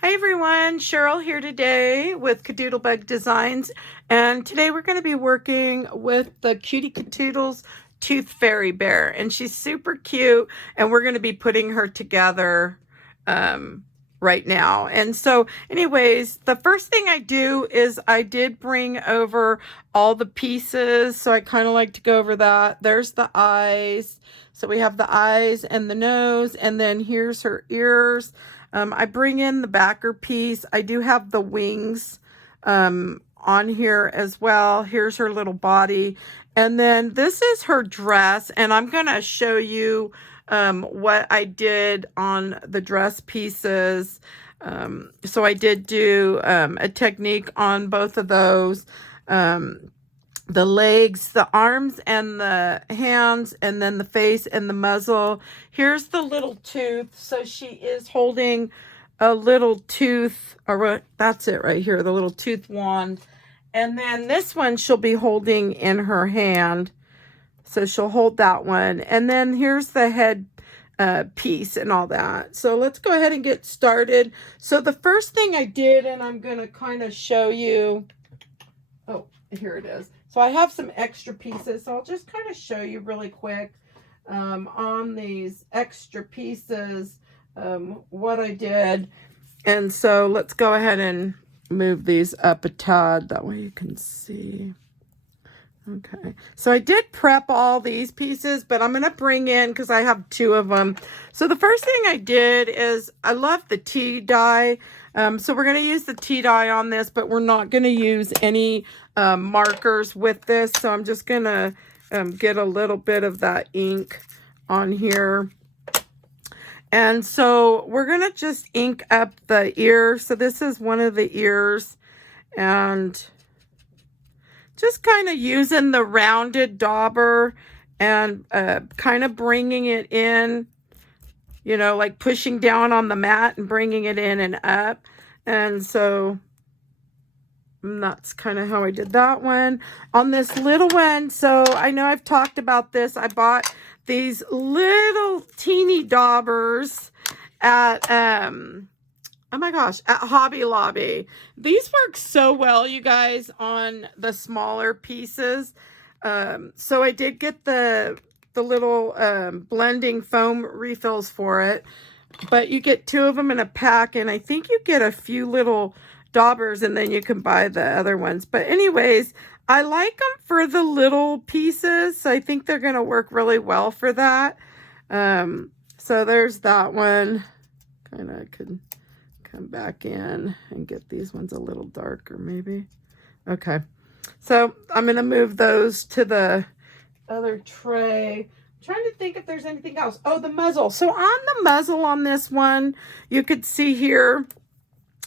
Hi everyone, Cheryl here today with KaDoodle Designs, and today we're going to be working with the Cutie KaToodles Tooth Fairy Bear, and she's super cute, and we're going to be putting her together right now. And so anyways, the first thing I do is I did bring over all the pieces, so I kind of like to go over that. There's the eyes, so we have the eyes and the nose, and then here's her ears. I bring in the backer piece. I do have the wings on here as well. Here's her little body. And then this is her dress. And I'm going to show you what I did on the dress pieces. So I did do a technique on both of those. The legs, the arms, and the hands, and then the face and the muzzle. Here's the little tooth. So she is holding a little tooth, or that's it right here, the little tooth wand. And then this one she'll be holding in her hand. So she'll hold that one. And then here's the head piece and all that. So let's go ahead and get started. So the first thing I did, and I'm going to kind of show you, oh, here it is. So I have some extra pieces, so I'll just kind of show you really quick on these extra pieces what I did. And so let's go ahead and move these up a tad, that way you can see. Okay, so I did prep all these pieces, but I'm going to bring in, because I have two of them. So the first thing I did is, I love the tea dye. So we're going to use the tea dye on this, but we're not going to use any markers with this. So I'm just going to get a little bit of that ink on here. And so we're going to just ink up the ear. So this is one of the ears. And just kind of using the rounded dauber and kind of bringing it in, you know, like pushing down on the mat and bringing it in and up. And so that's kind of how I did that one. On this little one, so I know I've talked about this. I bought these little teeny daubers at, oh my gosh, at Hobby Lobby. These work so well, you guys, on the smaller pieces. So I did get the little blending foam refills for it, but you get two of them in a pack, and I think you get a few little daubers, and then you can buy the other ones. But anyways, I like them for the little pieces, so I think they're going to work really well for that. So there's that one. Kind of could come back in and get these ones a little darker maybe. Okay, so I'm going to move those to the other tray. I'm trying to think if there's anything else. Oh, the muzzle. So on the muzzle on this one, you could see here,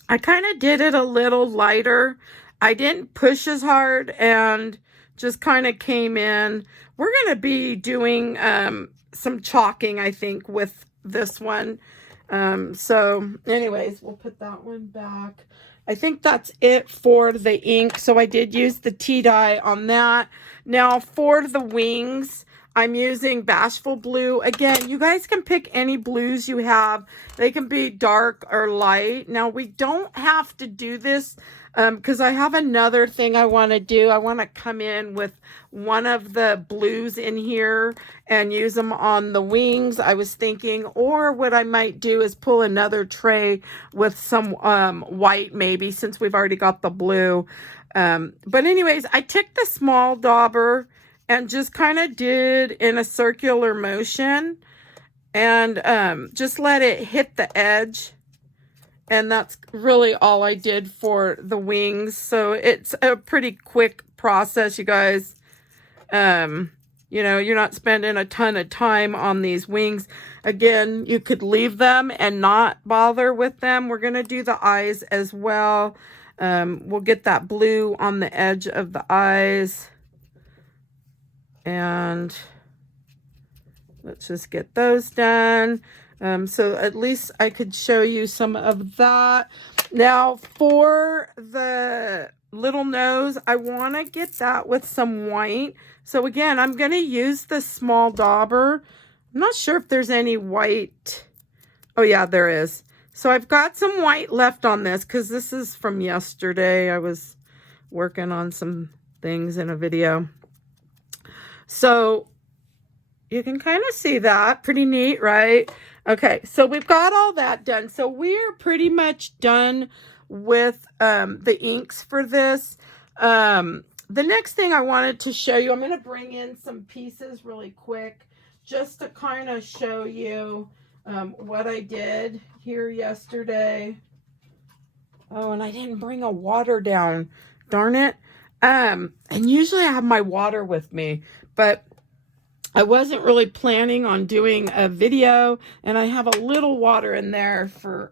I kind of did it a little lighter. I didn't push as hard and just kind of came in. We're going to be doing some chalking, I think, with this one. So anyways, we'll put that one back. I think that's it for the ink. So I did use the tea dye on that. Now for the wings, I'm using Bashful Blue. Again, you guys can pick any blues you have. They can be dark or light. Now we don't have to do this because I have another thing I want to do. I want to come in with one of the blues in here and use them on the wings, I was thinking. Or what I might do is pull another tray with some white maybe, since we've already got the blue. But anyways, I took the small dauber and just kind of did in a circular motion and just let it hit the edge. And that's really all I did for the wings. So it's a pretty quick process, you guys. You know, you're not spending a ton of time on these wings. Again, you could leave them and not bother with them. We're going to do the eyes as well. We'll get that blue on the edge of the eyes. And let's just get those done. So at least I could show you some of that. Now for the little nose, I want to get that with some white. So again, I'm going to use the small dauber. I'm not sure if there's any white. Oh yeah, there is. So I've got some white left on this because this is from yesterday. I was working on some things in a video. So you can kind of see that. Pretty neat, right? Okay, so we've got all that done. So we're pretty much done with the inks for this. The next thing I wanted to show you, I'm going to bring in some pieces really quick just to kind of show you what I did here yesterday. Oh, and I didn't bring a water down. Darn it. And usually I have my water with me, but I wasn't really planning on doing a video, and I have a little water in there for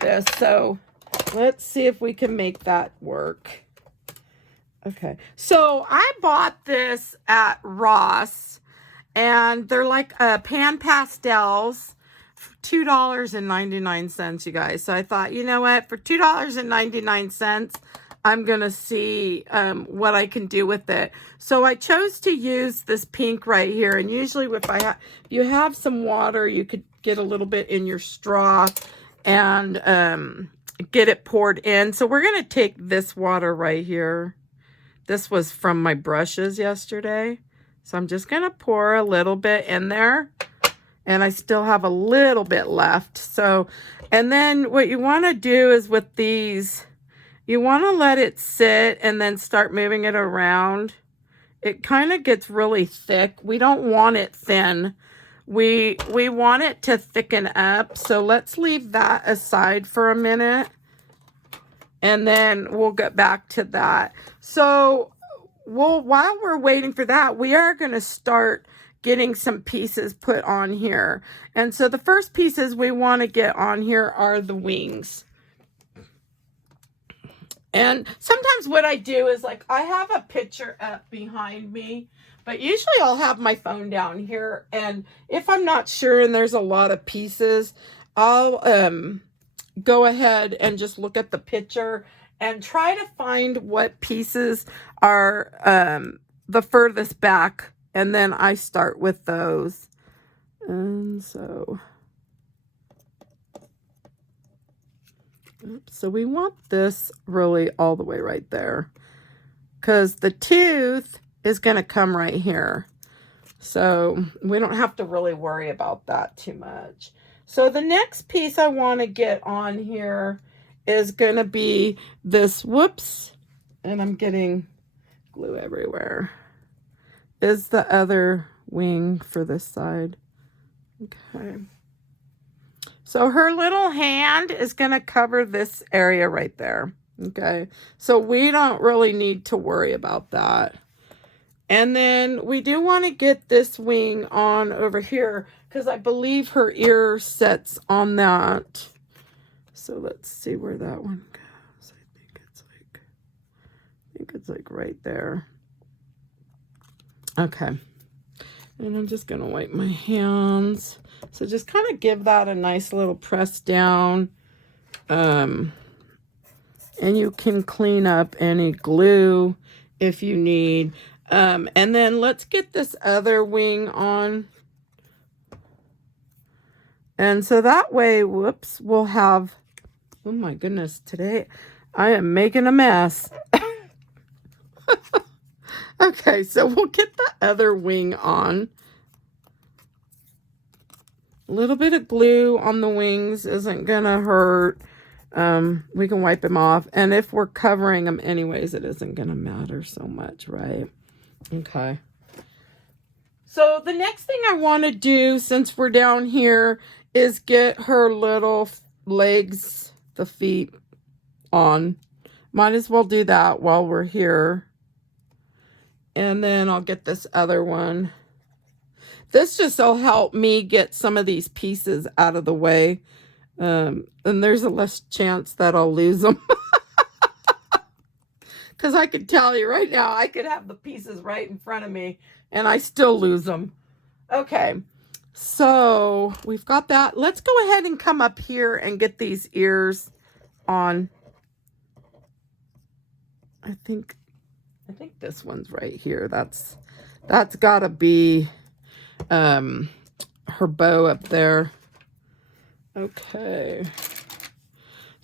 this. So let's see if we can make that work. Okay. So I bought this at Ross, and they're like pan pastels. $2.99, you guys. So I thought, you know what, for $2.99, I'm going to see what I can do with it. So I chose to use this pink right here. And usually if you have some water, you could get a little bit in your straw and get it poured in. So we're going to take this water right here. This was from my brushes yesterday. So I'm just going to pour a little bit in there. And I still have a little bit left. So, and then what you want to do is with these, you want to let it sit and then start moving it around. It kind of gets really thick. We don't want it thin. We want it to thicken up. So let's leave that aside for a minute. And then we'll get back to that. So while we're waiting for that, we are going to start getting some pieces put on here. And so the first pieces we want to get on here are the wings. And sometimes what I do is, like, I have a picture up behind me, but usually I'll have my phone down here. And if I'm not sure and there's a lot of pieces, I'll go ahead and just look at the picture and try to find what pieces are the furthest back. And then I start with those. And so, oops, so we want this really all the way right there, because the tooth is going to come right here. So we don't have to really worry about that too much. So the next piece I want to get on here is going to be this, whoops, and I'm getting glue everywhere, is the other wing for this side. Okay. So her little hand is going to cover this area right there. Okay. So we don't really need to worry about that. And then we do want to get this wing on over here, because I believe her ear sets on that. So let's see where that one goes. I think it's like right there. Okay. And I'm just going to wipe my hands. So just kind of give that a nice little press down. And you can clean up any glue if you need. And then let's get this other wing on. And so that way, whoops, we'll have, oh my goodness, today I am making a mess. Okay, so we'll get the other wing on. A little bit of glue on the wings isn't gonna hurt. We can wipe them off. And if we're covering them anyways, it isn't gonna matter so much, right? Okay. So the next thing I want to do, since we're down here, is get her little legs, the feet, on. Might as well do that while we're here. And then I'll get this other one. This just will help me get some of these pieces out of the way. And there's a less chance that I'll lose them. Because I could tell you right now, I could have the pieces right in front of me and I still lose them. Okay, so we've got that. Let's go ahead and come up here and get these ears on. I think this one's right here. That's gotta be her bow up there. Okay.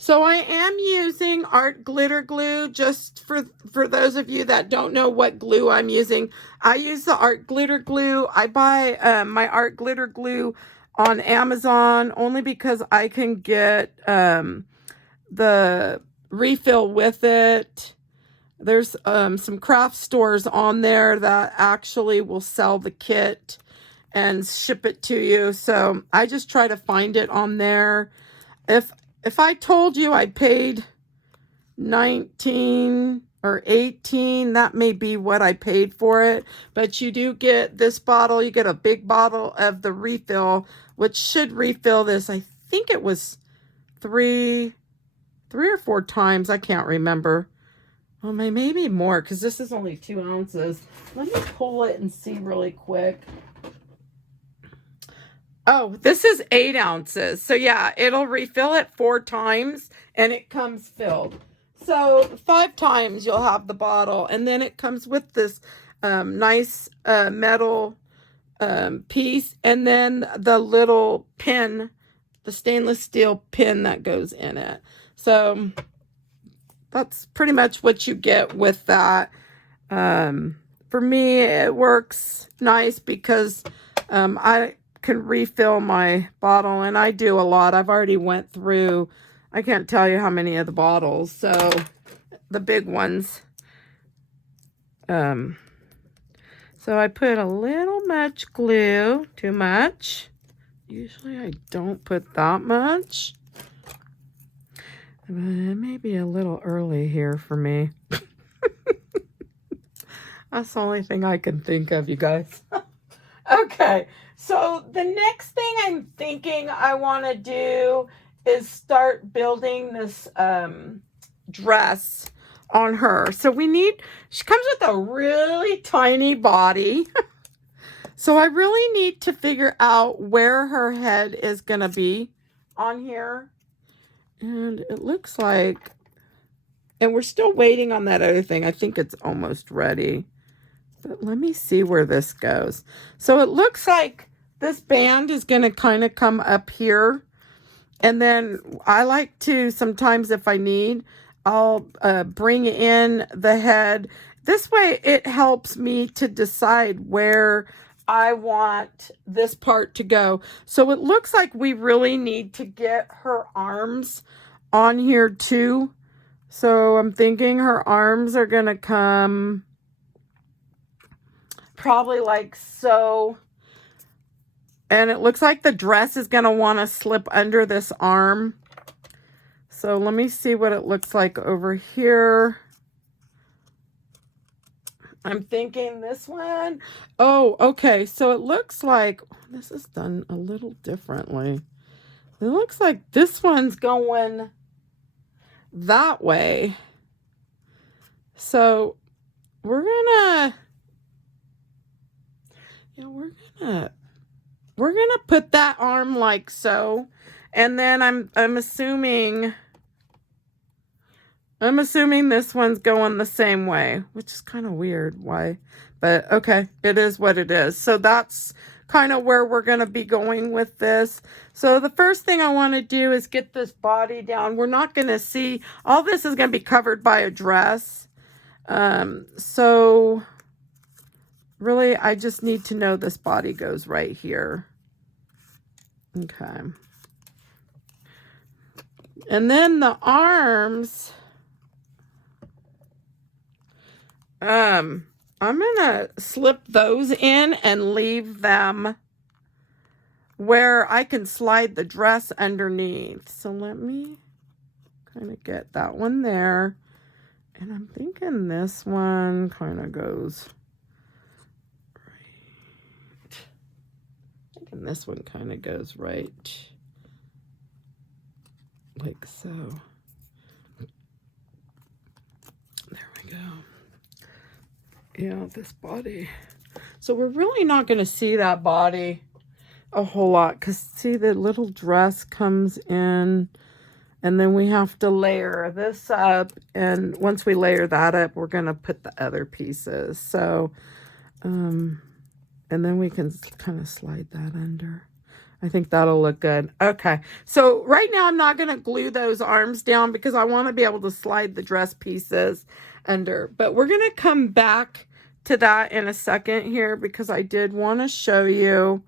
So I am using art glitter glue. Just for those of you that don't know what glue I'm using, I use the art glitter glue. I buy my art glitter glue on Amazon only because I can get the refill with it. There's some craft stores on there that actually will sell the kit and ship it to you. So I just try to find it on there. If I told you I paid 19 or 18, that may be what I paid for it. But you do get this bottle. You get a big bottle of the refill, which should refill this. I think it was three or four times. I can't remember. Well, maybe more because this is only 2 ounces. Let me pull it and see really quick. Oh, this is 8 ounces. So yeah, it'll refill it 4 times and it comes filled. So 5 times you'll have the bottle, and then it comes with this nice metal piece, and then the little pin, the stainless steel pin that goes in it. So that's pretty much what you get with that. For me, it works nice because I can refill my bottle, and I do a lot. I've already went through, I can't tell you how many of the bottles, so the big ones. So I put a little much glue, too much. Usually I don't put that much. But it may be a little early here for me. That's the only thing I can think of, you guys. Okay, so the next thing I'm thinking I want to do is start building this dress on her. So she comes with a really tiny body. So I really need to figure out where her head is going to be on here. And it looks like, and we're still waiting on that other thing. I think it's almost ready. But let me see where this goes. So it looks like this band is going to kind of come up here. And then I like to, sometimes if I need, I'll bring in the head. This way it helps me to decide where I want this part to go. So it looks like we really need to get her arms on here too. So I'm thinking her arms are going to come probably like so. And it looks like the dress is going to want to slip under this arm. So let me see what it looks like over here. I'm thinking this one. Oh, okay. So it looks like this is done a little differently. It looks like this one's going that way. So we're gonna put that arm like so, and then I'm assuming this one's going the same way, which is kind of weird. Why? But okay, it is what it is. So that's kind of where we're going to be going with this. So the first thing I want to do is get this body down. We're not going to see, all this is going to be covered by a dress. So really, I just need to know this body goes right here. Okay. And then the arms, I'm going to slip those in and leave them where I can slide the dress underneath. So let me kind of get that one there. And I'm thinking this one kind of goes right. And this one kind of goes right like so. There we go. Yeah, this body. So we're really not going to see that body a whole lot because see, the little dress comes in, and then we have to layer this up, and once we layer that up, we're going to put the other pieces. So and then we can kind of slide that under. I think that'll look good. Okay, so right now I'm not going to glue those arms down because I want to be able to slide the dress pieces under. But we're going to come back to that in a second here because I did want to show you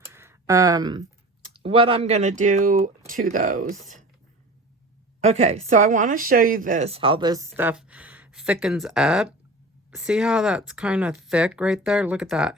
what I'm going to do to those. Okay, so I want to show you this, how this stuff thickens up. See how that's kind of thick right there? Look at that.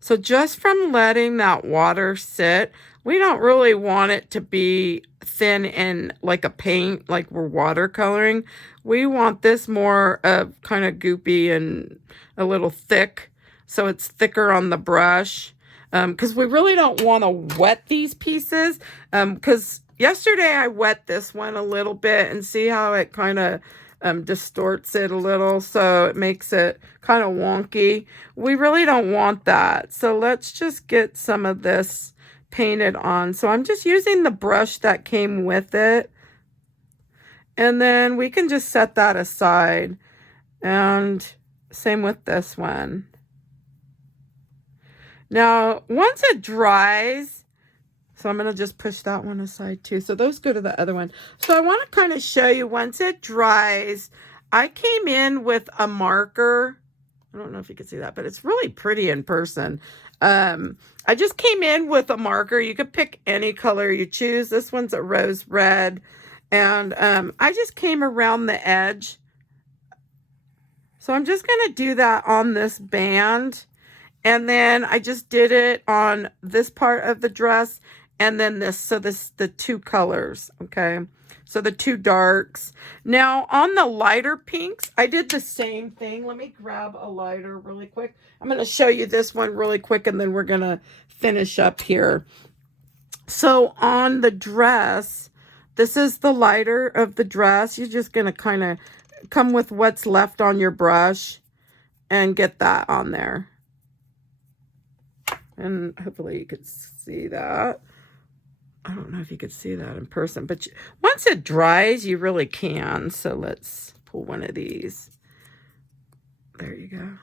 So just from letting that water sit, we don't really want it to be thin and like a paint, like we're watercoloring. We want this more kind of goopy and a little thick, so it's thicker on the brush. Because we really don't want to wet these pieces. Because yesterday I wet this one a little bit and see how it kind of distorts it a little, so it makes it kind of wonky. We really don't want that. So let's just get some of this painted on. So I'm just using the brush that came with it. And then we can just set that aside. And same with this one. Now, once it dries, so I'm going to just push that one aside too. So those go to the other one. So I want to kind of show you once it dries, I came in with a marker. I don't know if you can see that, but it's really pretty in person. I just came in with a marker. You could pick any color you choose. This one's a rose red. And I just came around the edge. So I'm just going to do that on this band. And then I just did it on this part of the dress. And then this, so this, the two colors, okay? So the two darks. Now, on the lighter pinks, I did the same thing. Let me grab a lighter really quick. I'm going to show you this one really quick, and then we're going to finish up here. So on the dress, this is the lighter of the dress. You're just going to kind of come with what's left on your brush and get that on there. And hopefully you could see that. I don't know if you could see that in person, but once it dries, you really can. So let's pull one of these. There you go.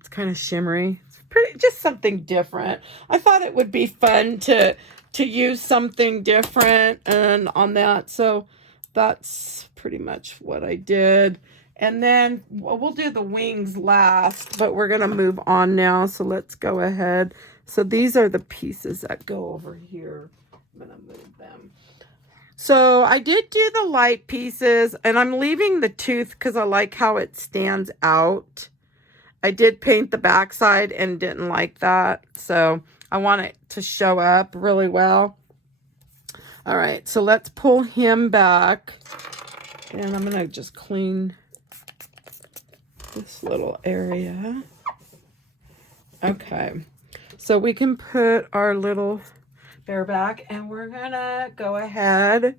It's kind of shimmery. It's pretty, just something different. I thought it would be fun to use something different and on that. So that's pretty much what I did. And then we'll do the wings last, but we're going to move on now. So let's go ahead. So these are the pieces that go over here. I'm going to move them. So I did do the light pieces, and I'm leaving the tooth because I like how it stands out. I did paint the backside and didn't like that. So I want it to show up really well. All right, so let's pull him back. And I'm going to just clean this little area. Okay. So we can put our little bear back, and we're gonna go ahead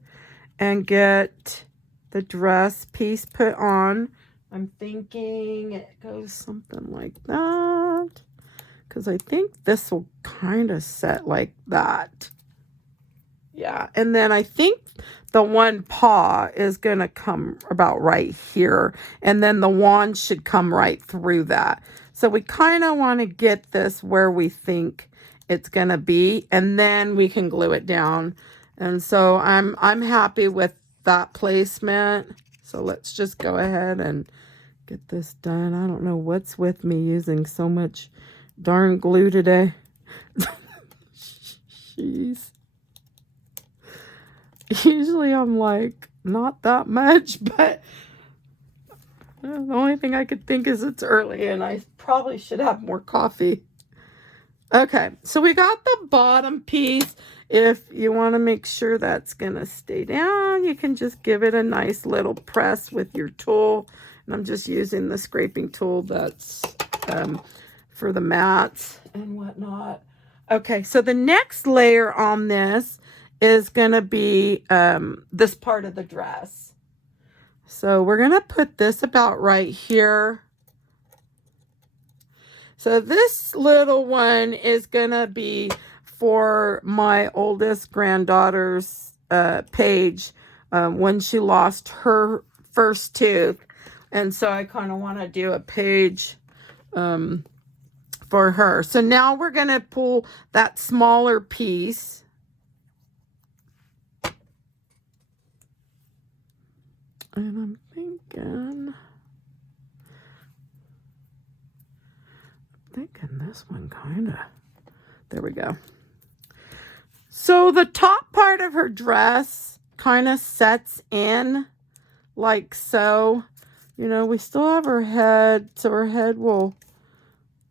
and get the dress piece put on. I'm thinking it goes something like that, because I think this will kind of set like that. Yeah, and then I think the one paw is gonna come about right here, and then the wand should come right through that. So we kind of want to get this where we think it's going to be, and then we can glue it down. And so I'm happy with that placement. So let's just go ahead and get this done. I don't know what's with me using so much darn glue today. Jeez. Usually I'm like, not that much, but the only thing I could think is it's early and I probably should have more coffee. Okay, so we got the bottom piece. If you want to make sure that's going to stay down, you can just give it a nice little press with your tool. And I'm just using the scraping tool that's for the mats and whatnot. Okay, so the next layer on this is going to be this part of the dress. So we're going to put this about right here. So this little one is going to be for my oldest granddaughter's Paige when she lost her first tooth. And so I kind of want to do a Paige for her. So now we're going to pull that smaller piece. And I'm thinking this one kind of, there we go. So the top part of her dress kind of sets in like so. You know, we still have her head, so her head will,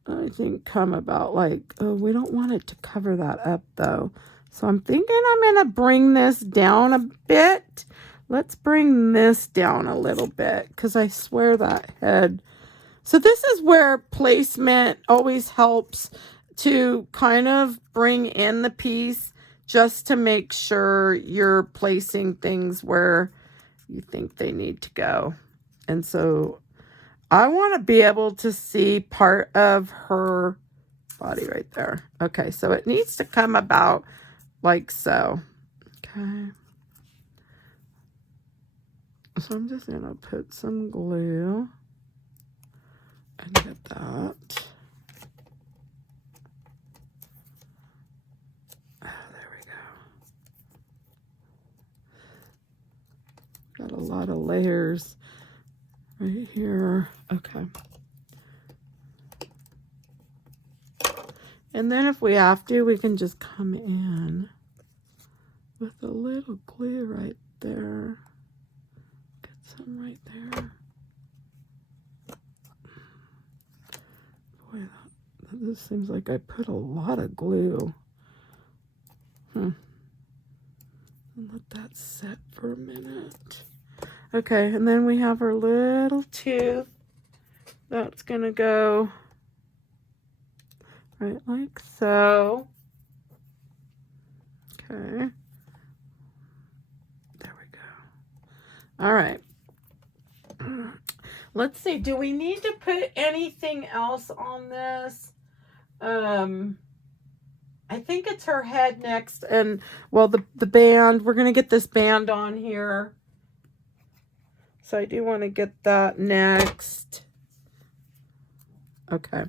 I think, come about like, oh, we don't want it to cover that up though. So I'm thinking I'm going to bring this down a bit. Let's bring this down a little bit because I swear that head. So this is where placement always helps to kind of bring in the piece just to make sure you're placing things where you think they need to go. And so I want to be able to see part of her body right there. Okay, so it needs to come about like so. Okay. So I'm just going to put some glue and get that. Oh, there we go. Got a lot of layers right here. Okay. And then if we have to, we can just come in with a little glue right there. Get some right there. Boy, this seems like I put a lot of glue. And let that set for a minute. Okay, and then we have our little tooth. That's gonna go right like so. Okay. There we go. All right. Let's see. Do we need to put anything else on this? I think it's her head next. And, well, the band. We're going to get this band on here. So I do want to get that next. Okay.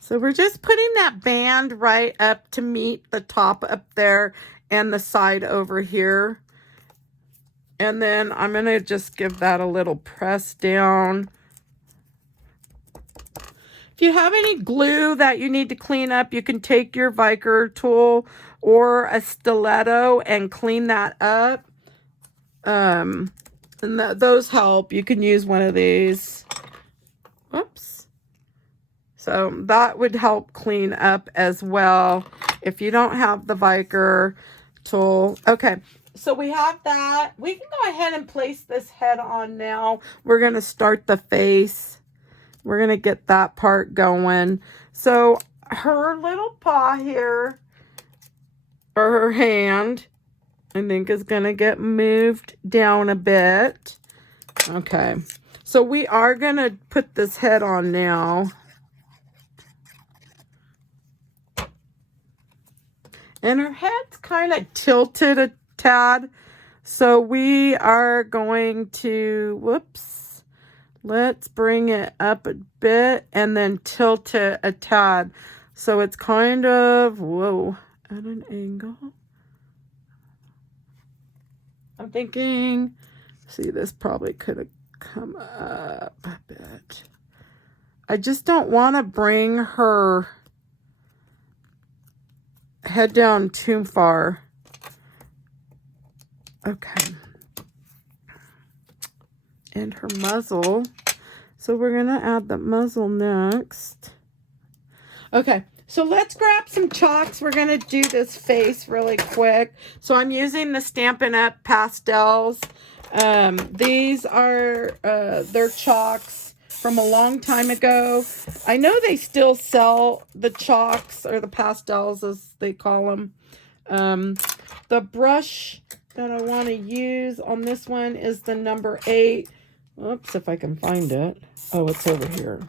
So we're just putting that band right up to meet the top up there and the side over here. And then I'm going to just give that a little press down. If you have any glue that you need to clean up, you can take your Viker tool or a stiletto and clean that up. And those help. You can use one of these. Whoops. So that would help clean up as well if you don't have the Viker tool. Okay. So we have that. We can go ahead and place this head on now. We're going to start the face. We're going to get that part going. So her little paw here, or her hand, I think is going to get moved down a bit. Okay. So we are going to put this head on now. And her head's kind of tilted a tad. So we are going to, whoops, let's bring it up a bit and then tilt it a tad. So it's kind of, whoa, at an angle. I'm thinking, see, this probably could have come up a bit. I just don't want to bring her head down too far. Okay. And her muzzle. So we're going to add the muzzle next. Okay. So let's grab some chalks. We're going to do this face really quick. So I'm using the Stampin' Up! Pastels. These are their chalks from a long time ago. I know they still sell the chalks, or the pastels as they call them. The brush that I want to use on this one is the number 8. Oops, if I can find it. Oh, it's over here.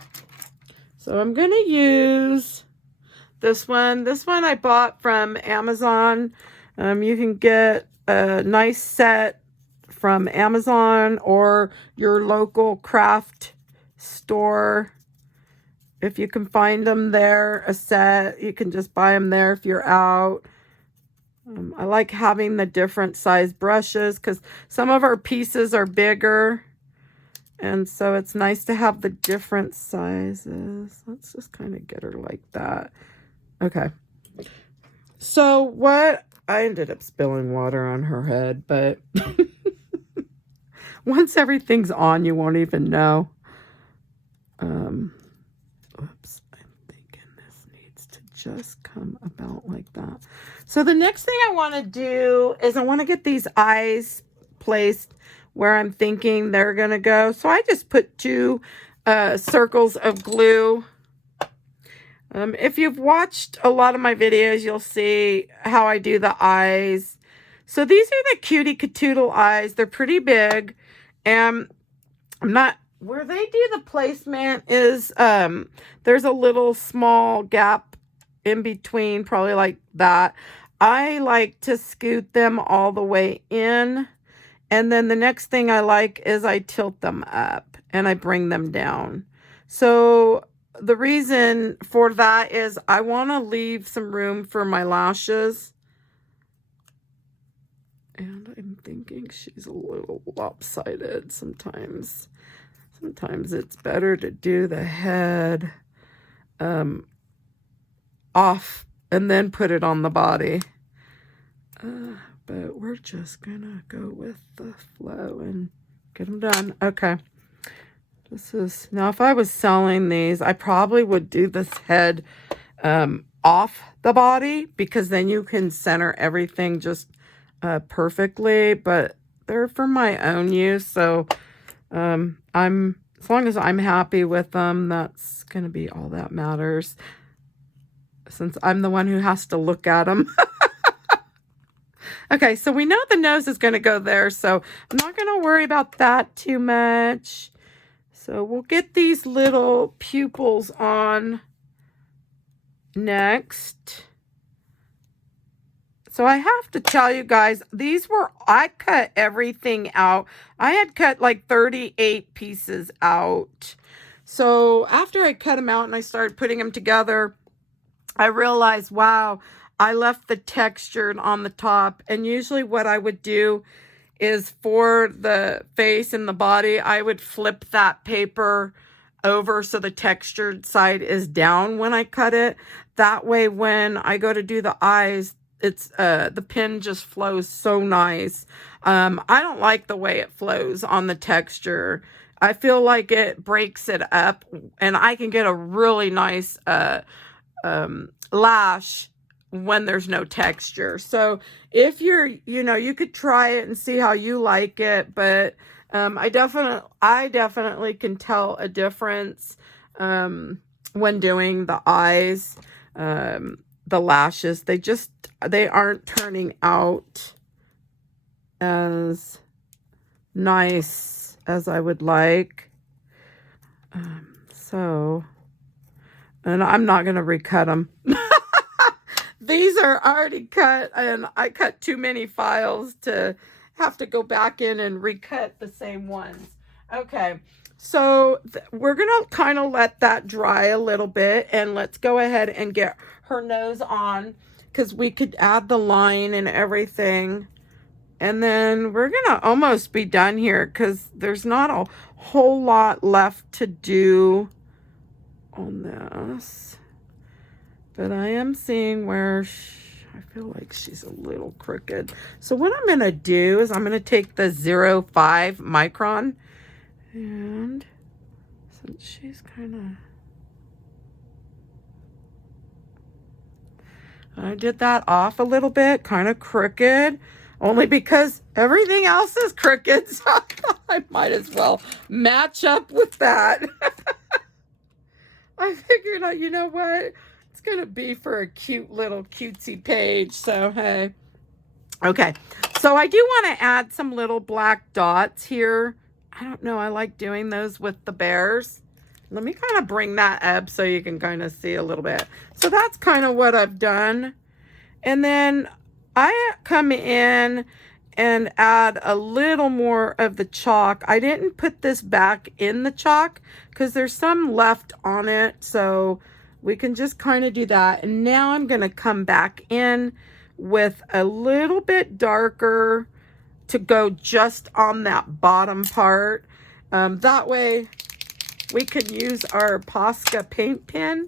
So I'm going to use this one. This one I bought from Amazon. You can get a nice set from Amazon or your local craft store. If you can find them there, a set, you can just buy them there if you're out. I like having the different size brushes because some of our pieces are bigger. And so it's nice to have the different sizes. Let's just kind of get her like that. Okay. So what, I ended up spilling water on her head, but once everything's on, you won't even know. Oops, I'm thinking this needs to just come about like that. So the next thing I want to do is I want to get these eyes placed where I'm thinking they're going to go. So I just put 2 circles of glue. If you've watched a lot of my videos, you'll see how I do the eyes. So these are the Cutie KaToodle eyes. They're pretty big. And I'm not, where they do the placement is, there's a little small gap in between, probably like that. I like to scoot them all the way in. And then the next thing I like is I tilt them up and I bring them down. So the reason for that is I want to leave some room for my lashes. And I'm thinking she's a little lopsided sometimes. Sometimes it's better to do the head off and then put it on the body. But we're just gonna go with the flow and get them done. Okay. This is, now if I was selling these, I probably would do this head off the body because then you can center everything just perfectly, but they're for my own use. So as long as I'm happy with them, that's going to be all that matters, since I'm the one who has to look at them. Okay, so we know the nose is going to go there, so I'm not going to worry about that too much. So we'll get these little pupils on next. So I have to tell you guys, I cut everything out. I had cut like 38 pieces out. So after I cut them out and I started putting them together, I realized, wow, I left the texture on the top. And usually what I would do is for the face and the body, I would flip that paper over so the textured side is down when I cut it. That way when I go to do the eyes, it's the pin just flows so nice. I don't like the way it flows on the texture. I feel like it breaks it up, and I can get a really nice lash when there's no texture. So if you're, you could try it and see how you like it, but I definitely can tell a difference when doing the eyes. The lashes, they aren't turning out as nice as I would like. And I'm not going to recut them. These are already cut, and I cut too many files to have to go back in and recut the same ones. Okay, so we're going to kind of let that dry a little bit, and let's go ahead and get her nose on, because we could add the line and everything. And then we're going to almost be done here because there's not a whole lot left to do on this. But I am seeing where I feel like she's a little crooked. So what I'm going to do is I'm going to take the 0.5 micron. And since she's kind of... I did that off a little bit, kind of crooked. Only because everything else is crooked. So I might as well match up with that. I figured out, you know what? It's going to be for a cute little cutesy page. So, hey. Okay. So I do want to add some little black dots here. I don't know. I like doing those with the bears. Let me kind of bring that up so you can kind of see a little bit. So that's kind of what I've done. And then I come in and add a little more of the chalk. I didn't put this back in the chalk because there's some left on it, so we can just kind of do that. And now I'm going to come back in with a little bit darker to go just on that bottom part. That way we can use our Posca paint pen,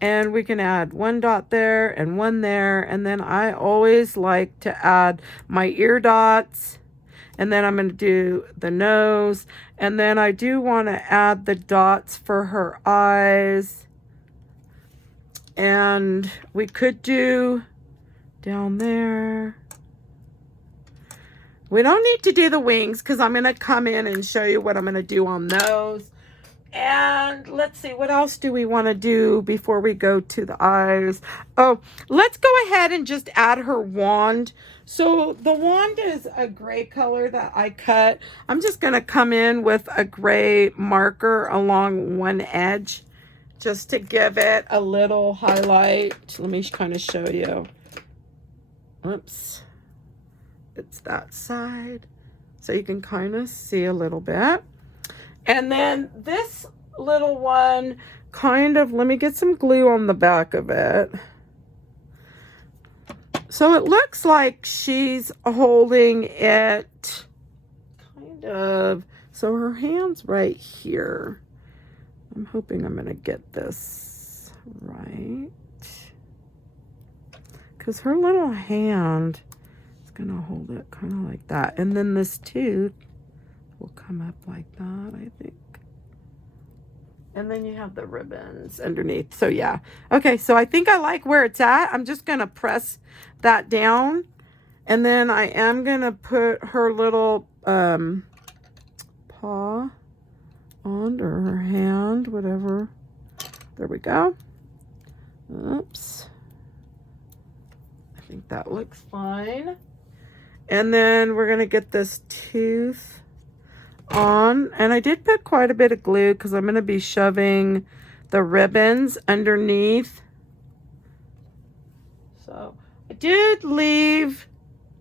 and we can add one dot there and one there. And then I always like to add my ear dots. And then I'm going to do the nose. And then I do want to add the dots for her eyes. And we could do down there. We don't need to do the wings because I'm going to come in and show you what I'm going to do on those. And let's see, what else do we want to do before we go to the eyes? Oh, let's go ahead and just add her wand. So the wand is a gray color that I cut. I'm just going to come in with a gray marker along one edge just to give it a little highlight. Let me kind of show you. Oops. It's that side. So you can kind of see a little bit. And then this little one, kind of, let me get some glue on the back of it. So it looks like she's holding it, kind of. So her hand's right here. I'm hoping I'm going to get this right. Because her little hand is going to hold it kind of like that. And then this tooth will come up like that, I think. And then you have the ribbons underneath. So yeah. Okay, so I think I like where it's at. I'm just going to press that down. And then I am going to put her little paw on, or her hand, whatever. There we go. Oops. I think that looks fine. And then we're going to get this tooth on, and I did put quite a bit of glue because I'm going to be shoving the ribbons underneath. So I did leave,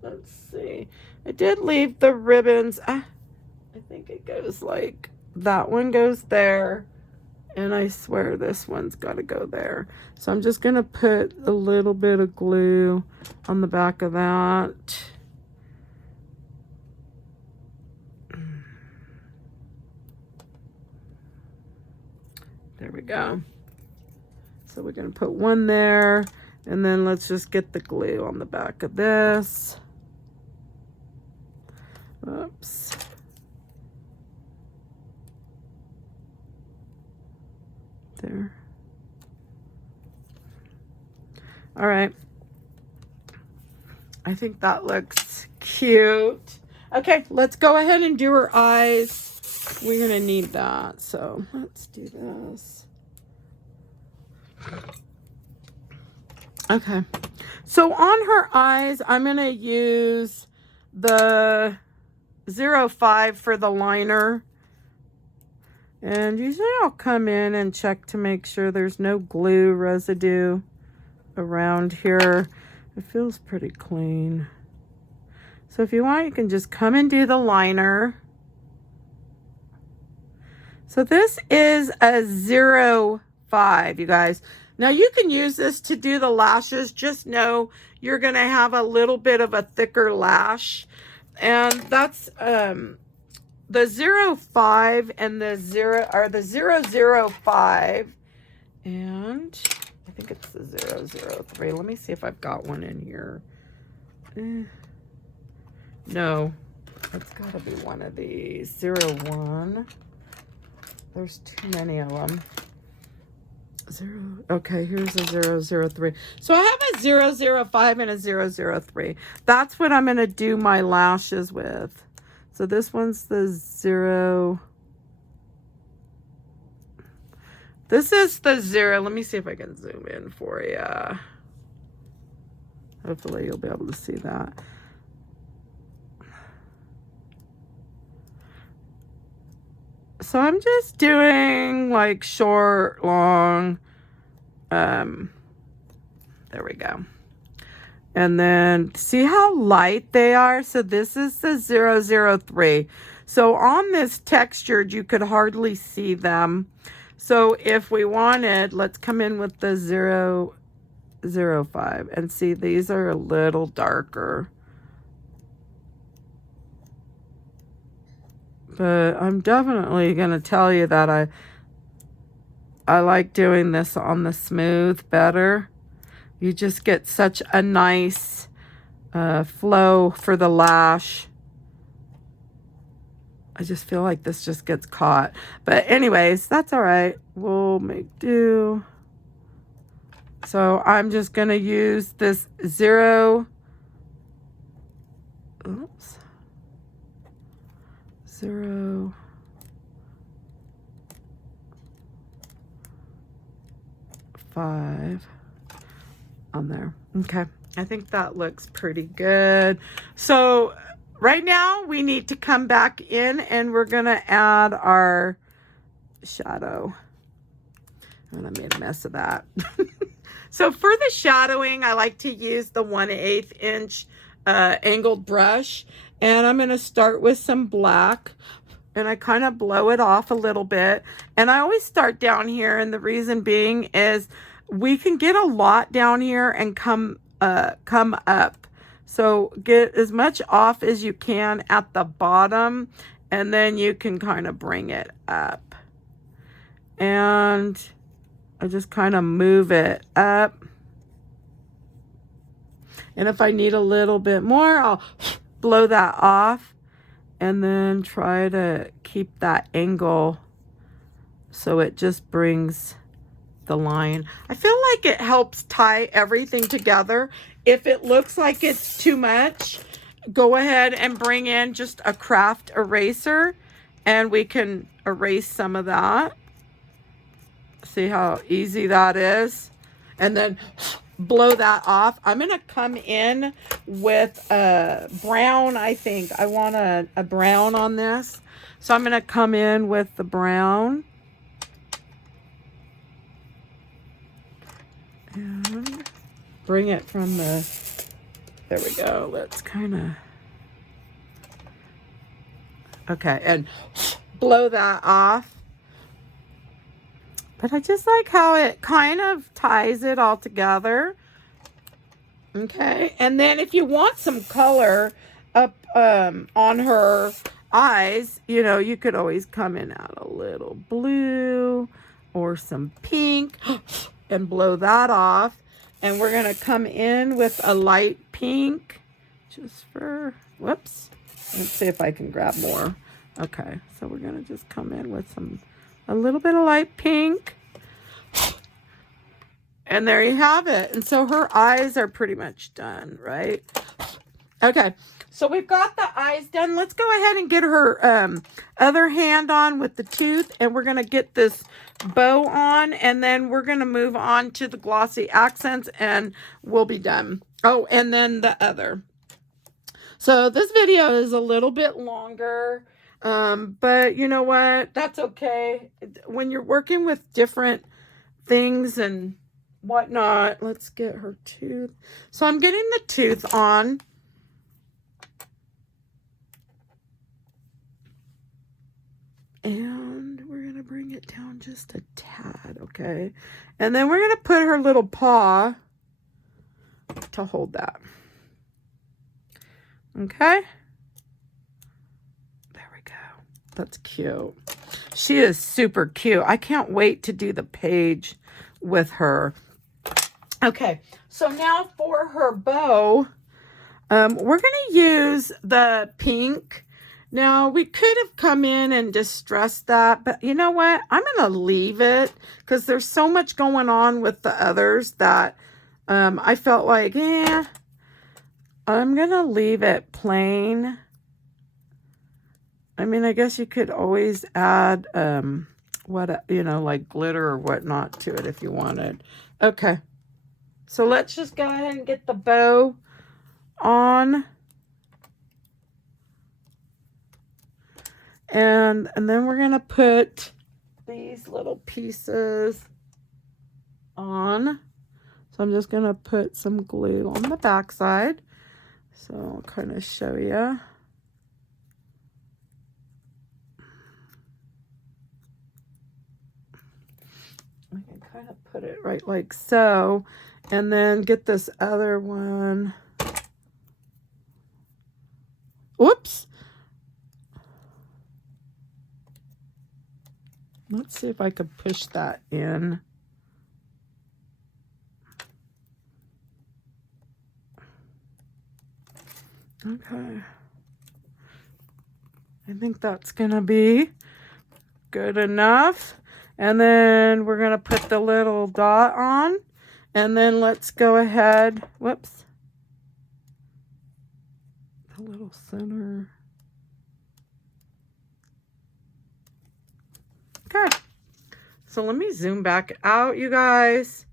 let's see, I did leave the ribbons. I think it goes like that one goes there, and I swear this one's got to go there. So I'm just going to put a little bit of glue on the back of that. There we go. So we're going to put one there, and then let's just get the glue on the back of this. Oops. There. All right. I think that looks cute. Okay, let's go ahead and do her eyes. We're going to need that, so let's do this. Okay, so on her eyes, I'm going to use the 05 for the liner. And usually I'll come in and check to make sure there's no glue residue around here. It feels pretty clean. So if you want, you can just come and do the liner. So this is a 05, you guys. Now you can use this to do the lashes. Just know you're going to have a little bit of a thicker lash. And that's the 05 and the 005. And I think it's the 003. Let me see if I've got one in here. No, it's got to be one of these. 01. There's too many of them. Okay, here's a 003. So I have a 005 and a 003. That's what I'm going to do my lashes with. So this one's the 0. This is the 0. Let me see if I can zoom in for you. Hopefully you'll be able to see that. So I'm just doing like short, long. There we go. And then see how light they are? So this is the 003. So on this textured, you could hardly see them. So if we wanted, let's come in with the 005 and see, these are a little darker. But I'm definitely going to tell you that I like doing this on the smooth better. You just get such a nice flow for the lash. I just feel like this just gets caught. But anyways, that's all right. We'll make do. So I'm just going to use this 0. Oops. 0. 5 on there. Okay. I think that looks pretty good. So right now we need to come back in and we're going to add our shadow. And I made a mess of that. So for the shadowing, I like to use the 1/8 inch angled brush. And I'm going to start with some black. And I kind of blow it off a little bit. And I always start down here. And the reason being is we can get a lot down here and come up. So get as much off as you can at the bottom. And then you can kind of bring it up. And I just kind of move it up. And if I need a little bit more, I'll blow that off. And then try to keep that angle so it just brings the line. I feel like it helps tie everything together. If it looks like it's too much, go ahead and bring in just a craft eraser and we can erase some of that. See how easy that is? And then blow that off. I'm going to come in with a brown, I think. I want a brown on this. So I'm going to come in with the brown. And bring it from the, there we go. Let's kind of, okay, and blow that off. But I just like how it kind of ties it all together. Okay, and then if you want some color up on her eyes, you know, you could always come in out a little blue or some pink and blow that off. And we're going to come in with a light pink just for, whoops. Let's see if I can grab more. Okay, so we're going to just come in with a little bit of light pink. And there you have it. And so her eyes are pretty much done, right? Okay, so we've got the eyes done. Let's go ahead and get her other hand on with the tooth. And we're going to get this bow on. And then we're going to move on to the glossy accents. And we'll be done. Oh, and then the other. So this video is a little bit longer. But you know what? That's okay. When you're working with different things and whatnot, let's get her tooth. So I'm getting the tooth on. And we're going to bring it down just a tad, okay? And then we're going to put her little paw to hold that. Okay? That's cute. She is super cute. I can't wait to do the page with her. Okay, so now for her bow, we're going to use the pink. Now, we could have come in and distressed that, but you know what? I'm going to leave it because there's so much going on with the others that I felt like, I'm going to leave it plain. I mean, I guess you could always add, like glitter or whatnot to it if you wanted. Okay. So let's just go ahead and get the bow on. And then we're going to put these little pieces on. So I'm just going to put some glue on the back side. So I'll kind of show you. I can kind of put it right like so, and then get this other one. Whoops. Let's see if I could push that in. Okay. I think that's gonna be good enough. And then we're gonna put the little dot on, and then let's go ahead, whoops, the little center. Okay, so let me zoom back out, you guys.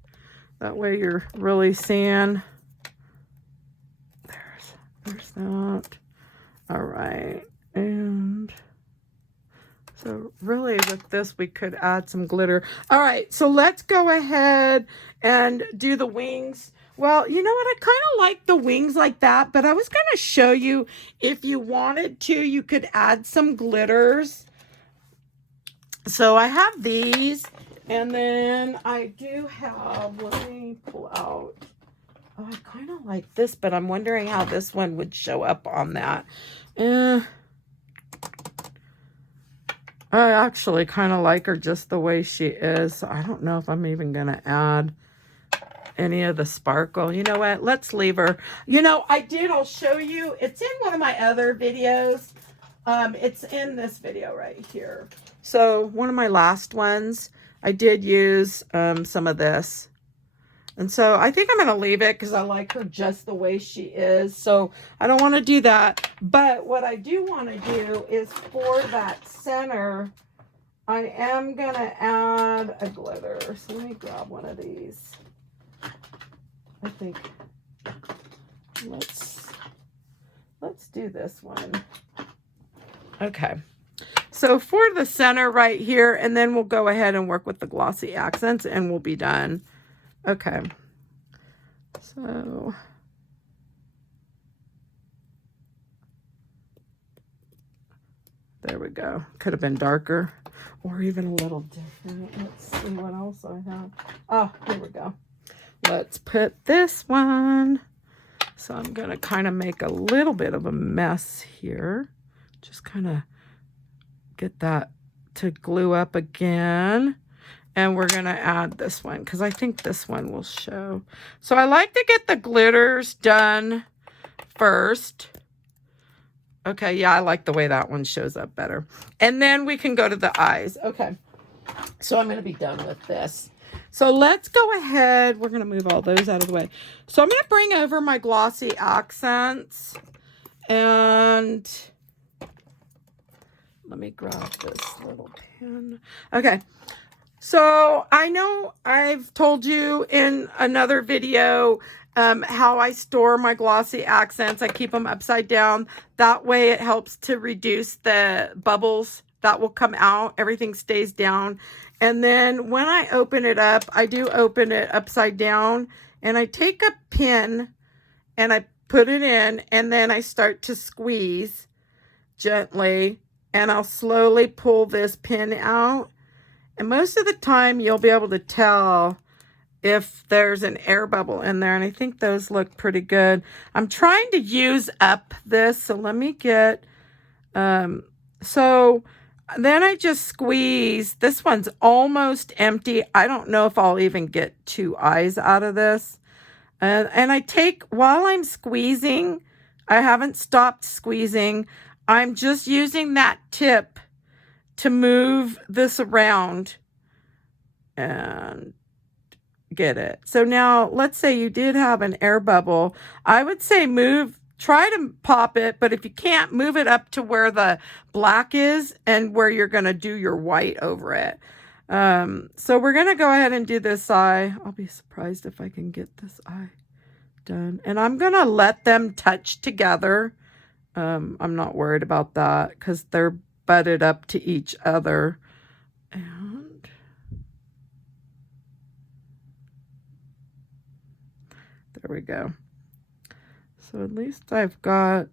That way you're really seeing. There's that. All right, and so really with this, we could add some glitter. All right, so let's go ahead and do the wings. Well, you know what? I kind of like the wings like that, but I was going to show you if you wanted to, you could add some glitters. So I have these, and then I do have, let me pull out. Oh, I kind of like this, but I'm wondering how this one would show up on that. I actually kind of like her just the way she is. So I don't know if I'm even going to add any of the sparkle. You know what? Let's leave her. You know, I'll show you. It's in one of my other videos. It's in this video right here. So one of my last ones, I did use some of this. And so I think I'm going to leave it because I like her just the way she is. So I don't want to do that. But what I do want to do is for that center, I am going to add a glitter. So let me grab one of these. I think let's do this one. Okay. So for the center right here, and then we'll go ahead and work with the glossy accents and we'll be done. Okay, so there we go. Could have been darker or even a little different. Let's see what else I have. Oh, here we go. Let's put this one. So I'm going to kind of make a little bit of a mess here. Just kind of get that to glue up again. And we're going to add this one because I think this one will show. So I like to get the glitters done first. Okay, yeah, I like the way that one shows up better. And then we can go to the eyes. Okay, so I'm going to be done with this. So let's go ahead. We're going to move all those out of the way. So I'm going to bring over my glossy accents. And let me grab this little pen. Okay. So I know I've told you in another video how I store my glossy accents. I keep them upside down. That way it helps to reduce the bubbles that will come out. Everything stays down. And then when I open it up, I do open it upside down. And I take a pin and I put it in. And then I start to squeeze gently. And I'll slowly pull this pin out. And most of the time, you'll be able to tell if there's an air bubble in there. And I think those look pretty good. I'm trying to use up this. So let me get... so then I just squeeze. This one's almost empty. I don't know if I'll even get 2 eyes out of this. And I take... While I'm squeezing, I haven't stopped squeezing. I'm just using that tip to move this around and get it. So now let's say you did have an air bubble. I would say try to pop it, but if you can't, move it up to where the black is and where you're going to do your white over it. So we're going to go ahead and do this eye. I'll be surprised if I can get this eye done. And I'm going to let them touch together. I'm not worried about that because they're butted up to each other. And There we go. So at least I've got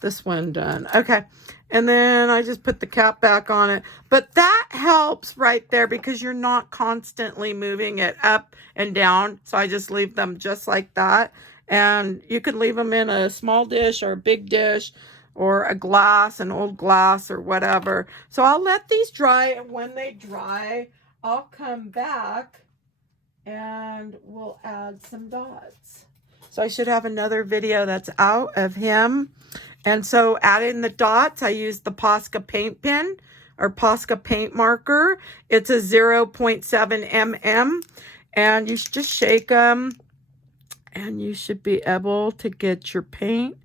this one done. Okay. And then I just put the cap back on it. But that helps right there because you're not constantly moving it up and down. So I just leave them just like that. And you can leave them in a small dish or a big dish or a glass, an old glass or whatever. So I'll let these dry, and when they dry, I'll come back and we'll add some dots. So I should have another video that's out of him. And so adding the dots, I use the Posca paint pen or Posca paint marker. It's a 0.7 mm. And you should just shake them and you should be able to get your paint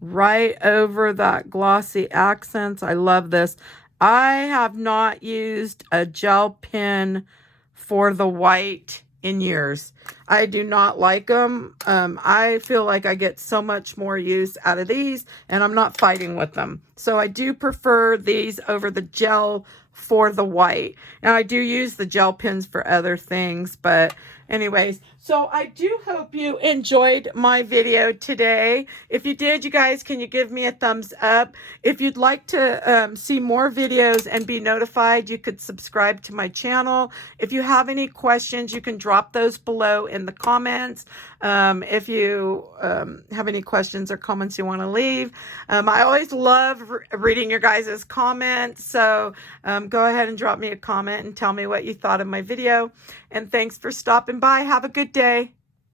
right over that glossy accents. I love this. I have not used a gel pen for the white in years. I do not like them. I feel like I get so much more use out of these, and I'm not fighting with them. So I do prefer these over the gel for the white. And I do use the gel pens for other things, but anyways, so I do hope you enjoyed my video today. If you did, you guys, can you give me a thumbs up? If you'd like to see more videos and be notified, you could subscribe to my channel. If you have any questions, you can drop those below in the comments. If you have any questions or comments you want to leave. I always love reading your guys' comments, so go ahead and drop me a comment and tell me what you thought of my video. And thanks for stopping by. Have a good day.